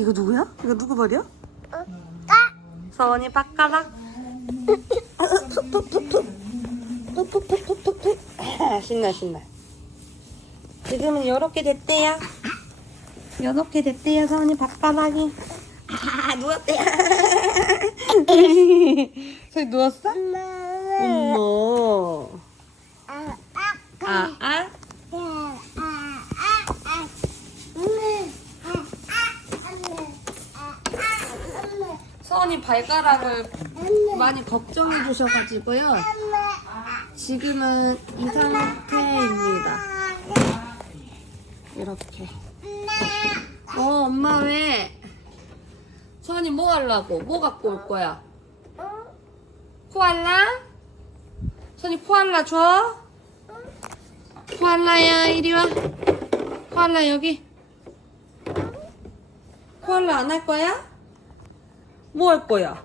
이거 누구야? 이거 누구 말이야? 서원이 바까락. 신나 신나. 지금은 요렇게 됐대요. 요렇게 됐대요 서원이 바까락이. 아 누웠대요. 서희 누웠어? 엄마. 아 아. 서원이 발가락을 많이 걱정해 주셔가지고요. 지금은 이 상태입니다. 이렇게. 어, 엄마 왜? 서원이 뭐 하려고? 뭐 갖고 올 거야? 코알라? 서원이 코알라 줘? 코알라야, 이리 와. 코알라 여기. 코알라 안 할 거야? 뭐 할 거야?